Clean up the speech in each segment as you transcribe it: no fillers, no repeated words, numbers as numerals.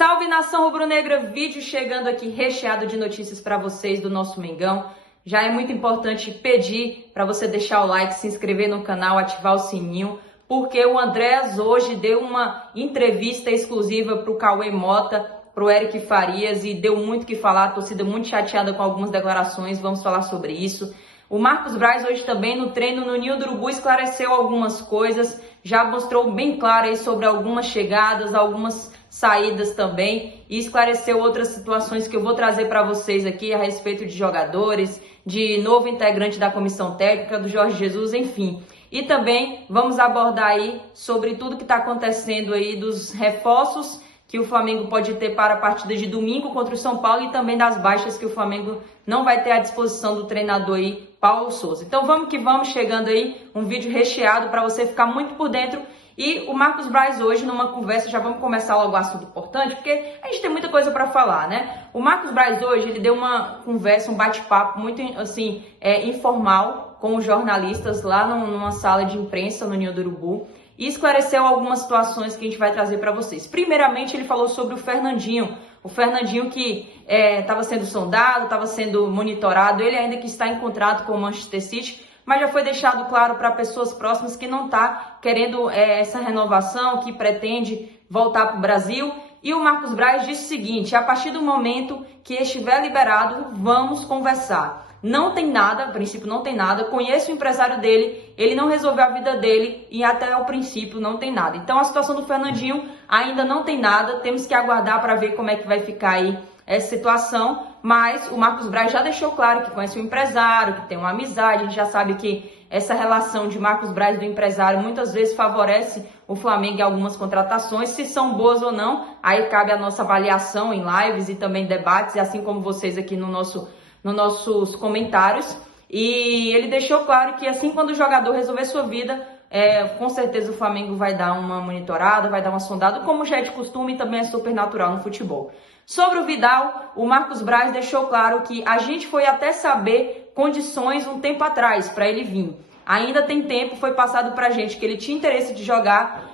Salve nação rubro-negra, vídeo chegando aqui recheado de notícias para vocês do nosso Mengão. Já é muito importante pedir para você deixar o like, se inscrever no canal, ativar o sininho, porque o Andrés hoje deu uma entrevista exclusiva para o Cauê Mota, para o Eric Farias e deu muito o que falar, a torcida muito chateada com algumas declarações, vamos falar sobre isso. O Marcos Braz hoje também no treino no Ninho do Urubu esclareceu algumas coisas, já mostrou bem claro aí sobre algumas chegadas, algumas saídas também e esclareceu outras situações que eu vou trazer para vocês aqui a respeito de jogadores, de novo integrante da comissão técnica, do Jorge Jesus, enfim. E também vamos abordar aí sobre tudo que está acontecendo aí dos reforços que o Flamengo pode ter para a partida de domingo contra o São Paulo e também das baixas que o Flamengo não vai ter à disposição do treinador aí, Paulo Souza. Então vamos que vamos, chegando aí um vídeo recheado para você ficar muito por dentro. E o Marcos Braz hoje, numa conversa, já vamos começar logo o assunto importante, porque a gente tem muita coisa para falar, né? O Marcos Braz hoje, ele deu uma conversa, um bate-papo muito, assim, informal com os jornalistas lá numa sala de imprensa no Ninho do Urubu e esclareceu algumas situações que a gente vai trazer para vocês. Primeiramente, ele falou sobre o Fernandinho que estava sendo sondado, estava sendo monitorado, ele ainda que está em contrato com o Manchester City, mas já foi deixado claro para pessoas próximas que não está querendo essa renovação, que pretende voltar para o Brasil. E o Marcos Braz disse o seguinte: a partir do momento que estiver liberado, vamos conversar. Não tem nada, a princípio não tem nada, conheço o empresário dele, ele não resolveu a vida dele e até o princípio não tem nada. Então a situação do Fernandinho ainda não tem nada, temos que aguardar para ver como é que vai ficar aí essa situação, mas o Marcos Braz já deixou claro que conhece o empresário, que tem uma amizade, a gente já sabe que essa relação de Marcos Braz do empresário muitas vezes favorece o Flamengo em algumas contratações, se são boas ou não, aí cabe a nossa avaliação em lives e também debates, assim como vocês aqui nos nossos comentários. E ele deixou claro que assim quando o jogador resolver sua vida, com certeza o Flamengo vai dar uma monitorada, vai dar uma sondada, como já é de costume e também é super natural no futebol. Sobre o Vidal, o Marcos Braz deixou claro que a gente foi até saber condições um tempo atrás para ele vir. Ainda tem tempo, foi passado para a gente que ele tinha interesse de jogar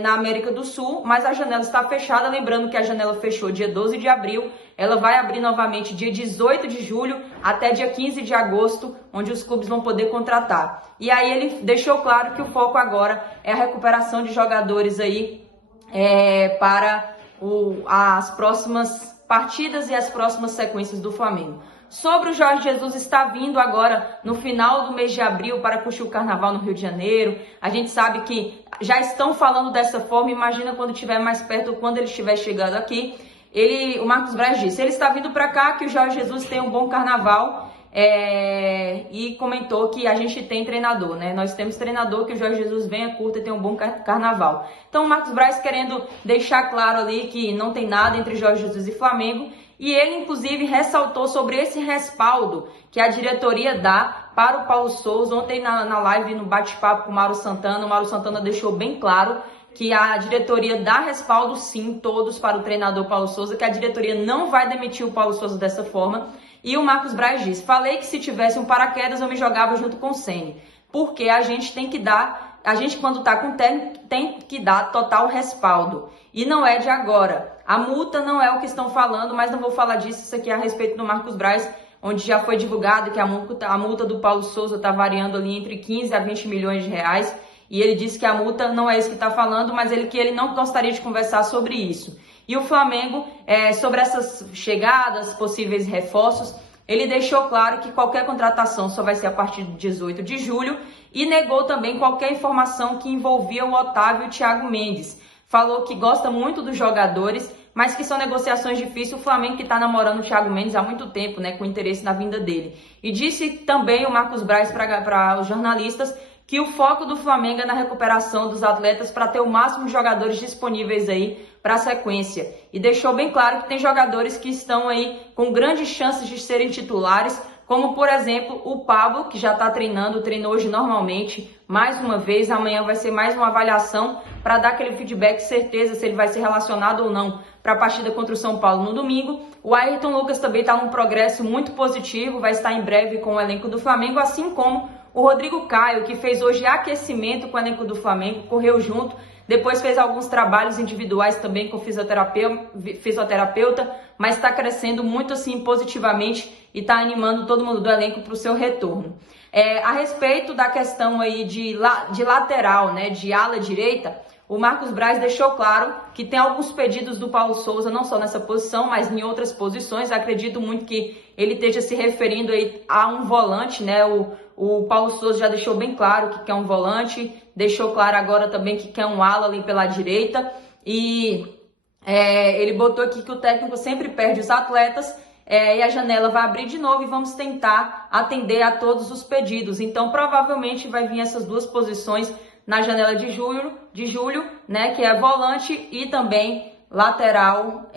na América do Sul, mas a janela está fechada. Lembrando que a janela fechou dia 12 de abril, ela vai abrir novamente dia 18 de julho até dia 15 de agosto, onde os clubes vão poder contratar. E aí ele deixou claro que o foco agora é a recuperação de jogadores aí para as próximas partidas e as próximas sequências do Flamengo. Sobre o Jorge Jesus, está vindo agora no final do mês de abril para curtir o Carnaval no Rio de Janeiro. A gente sabe que já estão falando dessa forma, imagina quando estiver mais perto ou quando ele estiver chegando aqui. O Marcos Braz disse, ele está vindo para cá, que o Jorge Jesus tem um bom Carnaval. E comentou que a gente tem treinador, né? Nós temos treinador, que o Jorge Jesus venha, curta e tenha um bom carnaval. Então o Marcos Braz querendo deixar claro ali que não tem nada entre Jorge Jesus e Flamengo. E ele, inclusive, ressaltou sobre esse respaldo que a diretoria dá para o Paulo Souza. Ontem na live, no bate-papo com o Mauro Santana deixou bem claro que a diretoria dá respaldo, sim, todos para o treinador Paulo Souza, que a diretoria não vai demitir o Paulo Souza dessa forma. E o Marcos Braz diz, falei que se tivesse um paraquedas eu me jogava junto com o Ceni, porque a gente tem que dar, a gente quando está com técnico tem que dar total respaldo. E não é de agora. A multa não é o que estão falando, mas não vou falar disso, isso aqui é a respeito do Marcos Braz, onde já foi divulgado que a multa do Paulo Souza está variando ali entre 15 a 20 milhões de reais. E ele disse que a multa não é isso que está falando, mas que ele não gostaria de conversar sobre isso. E o Flamengo, sobre essas chegadas, possíveis reforços, ele deixou claro que qualquer contratação só vai ser a partir de 18 de julho e negou também qualquer informação que envolvia o Otávio e o Thiago Mendes. Falou que gosta muito dos jogadores, mas que são negociações difíceis. O Flamengo que está namorando o Thiago Mendes há muito tempo, né, com interesse na vinda dele. E disse também o Marcos Braz para os jornalistas que o foco do Flamengo é na recuperação dos atletas para ter o máximo de jogadores disponíveis aí para a sequência. E deixou bem claro que tem jogadores que estão aí com grandes chances de serem titulares, como por exemplo o Pablo, que já está treinando, treinou hoje normalmente, mais uma vez, amanhã vai ser mais uma avaliação para dar aquele feedback, certeza se ele vai ser relacionado ou não para a partida contra o São Paulo no domingo. O Ayrton Lucas também está num progresso muito positivo, vai estar em breve com o elenco do Flamengo, assim como o Rodrigo Caio, que fez hoje aquecimento com o elenco do Flamengo, correu junto, Depois fez alguns trabalhos individuais também com fisioterapeuta, mas está crescendo muito assim positivamente e está animando todo mundo do elenco para o seu retorno. A respeito da questão aí de lateral, né, de ala direita, o Marcos Braz deixou claro que tem alguns pedidos do Paulo Souza, não só nessa posição, mas em outras posições. Acredito muito que ele esteja se referindo aí a um volante, né? O Paulo Souza já deixou bem claro que quer um volante, deixou claro agora também que quer um ala ali pela direita. E ele botou aqui que o técnico sempre perde os atletas e a janela vai abrir de novo e vamos tentar atender a todos os pedidos. Então, provavelmente vai vir essas duas posições na janela de julho, né, que é volante e também lateral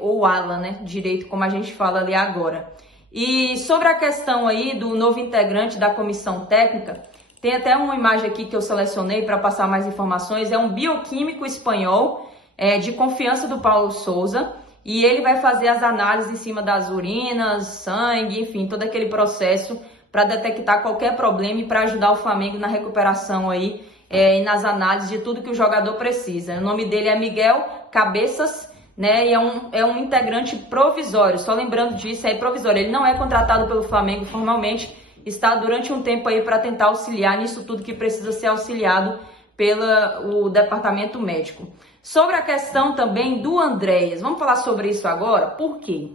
ou ala, né, direito, como a gente fala ali agora. E sobre a questão aí do novo integrante da comissão técnica, tem até uma imagem aqui que eu selecionei para passar mais informações, é um bioquímico espanhol de confiança do Paulo Souza, e ele vai fazer as análises em cima das urinas, sangue, enfim, todo aquele processo para detectar qualquer problema e para ajudar o Flamengo na recuperação aí e nas análises de tudo que o jogador precisa. O nome dele é Miguel Cabeças, né? E é um integrante provisório. Só lembrando disso, é provisório. Ele não é contratado pelo Flamengo formalmente, está durante um tempo aí para tentar auxiliar nisso tudo que precisa ser auxiliado pelo departamento médico. Sobre a questão também do Andréas, vamos falar sobre isso agora, por quê?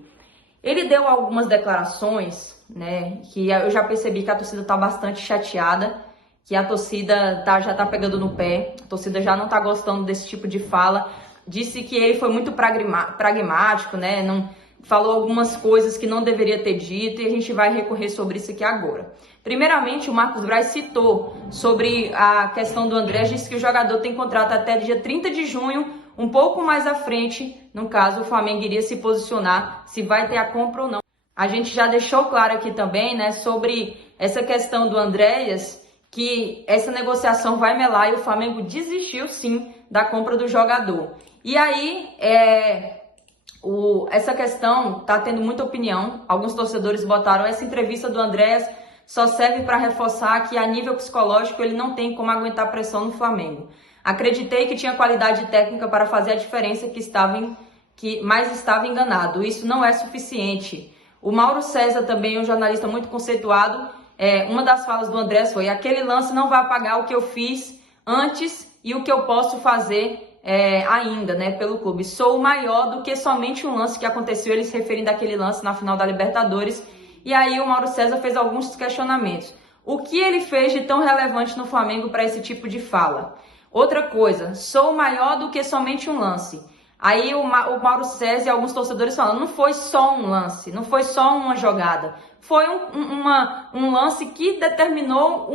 Ele deu algumas declarações, né, que eu já percebi que a torcida está bastante chateada, que a torcida já tá pegando no pé, a torcida já não tá gostando desse tipo de fala. Disse que ele foi muito pragmático, né? Não falou algumas coisas que não deveria ter dito e a gente vai recorrer sobre isso aqui agora. Primeiramente, o Marcos Braz citou sobre a questão do André, disse que o jogador tem contrato até dia 30 de junho, um pouco mais à frente, no caso o Flamengo iria se posicionar se vai ter a compra ou não. A gente já deixou claro aqui também, né, sobre essa questão do Andréas, que essa negociação vai melar e o Flamengo desistiu sim da compra do jogador. E aí, essa questão tá tendo muita opinião. Alguns torcedores botaram essa entrevista do Andréas só serve para reforçar que a nível psicológico ele não tem como aguentar pressão no Flamengo. Acreditei que tinha qualidade técnica para fazer a diferença, mas estava enganado. Isso não é suficiente. O Mauro César também, um jornalista muito conceituado, uma das falas do Andrés foi: aquele lance não vai apagar o que eu fiz antes e o que eu posso fazer ainda, né, pelo clube. Sou maior do que somente um lance que aconteceu, ele se referindo àquele lance na final da Libertadores. E aí o Mauro César fez alguns questionamentos. O que ele fez de tão relevante no Flamengo para esse tipo de fala? Outra coisa, sou maior do que somente um lance. Aí o Mauro César e alguns torcedores falam, não foi só um lance, não foi só uma jogada. Foi um lance que determinou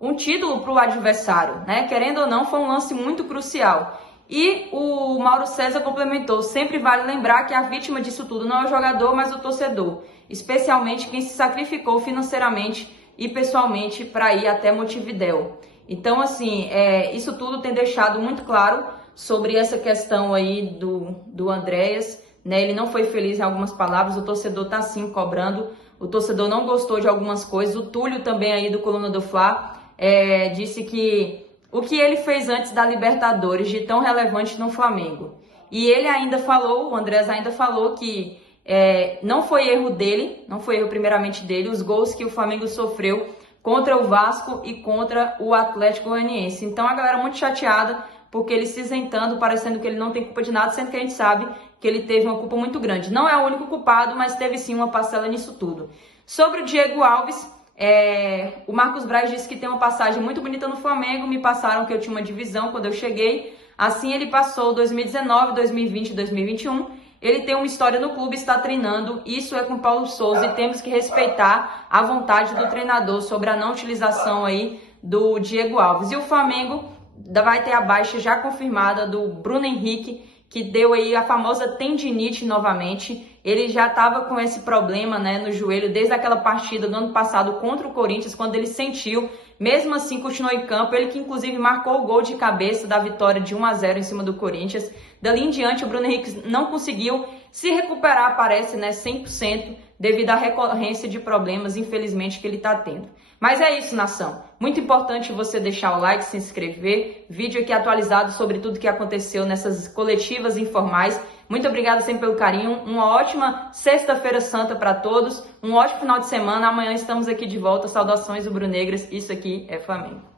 um título para o adversário, né? Querendo ou não, foi um lance muito crucial. E o Mauro César complementou, sempre vale lembrar que a vítima disso tudo não é o jogador, mas o torcedor. Especialmente quem se sacrificou financeiramente e pessoalmente para ir até Montevidéu. Então, assim, isso tudo tem deixado muito claro sobre essa questão aí do Andréas, né? Ele não foi feliz em algumas palavras, o torcedor tá sim cobrando, o torcedor não gostou de algumas coisas. O Túlio também aí do Coluna do Fla disse que o que ele fez antes da Libertadores de tão relevante no Flamengo. E ele ainda falou, o Andréas ainda falou que não foi erro dele, não foi erro primeiramente dele, os gols que o Flamengo sofreu contra o Vasco e contra o Atlético Goianiense. Então a galera muito chateada, porque ele se isentando, parecendo que ele não tem culpa de nada, sendo que a gente sabe que ele teve uma culpa muito grande. Não é o único culpado, mas teve sim uma parcela nisso tudo. Sobre o Diego Alves, o Marcos Braz disse que tem uma passagem muito bonita no Flamengo, me passaram que eu tinha uma divisão quando eu cheguei, assim ele passou 2019, 2020, 2021, ele tem uma história no clube, está treinando, isso é com Paulo Souza e temos que respeitar a vontade do treinador sobre a não utilização aí do Diego Alves. E o Flamengo vai ter a baixa já confirmada do Bruno Henrique, que deu aí a famosa tendinite novamente. Ele já estava com esse problema, né, no joelho desde aquela partida do ano passado contra o Corinthians, quando ele sentiu, mesmo assim continuou em campo, ele que inclusive marcou o gol de cabeça da vitória de 1-0 em cima do Corinthians. Dali em diante o Bruno Henrique não conseguiu se recuperar, parece, né, 100%, devido à recorrência de problemas, infelizmente, que ele está tendo. Mas é isso, nação. Muito importante você deixar o like, se inscrever. Vídeo aqui atualizado sobre tudo que aconteceu nessas coletivas informais. Muito obrigada sempre pelo carinho. Uma ótima Sexta-feira Santa para todos. Um ótimo final de semana. Amanhã estamos aqui de volta. Saudações rubro-negras. Isso aqui é Flamengo.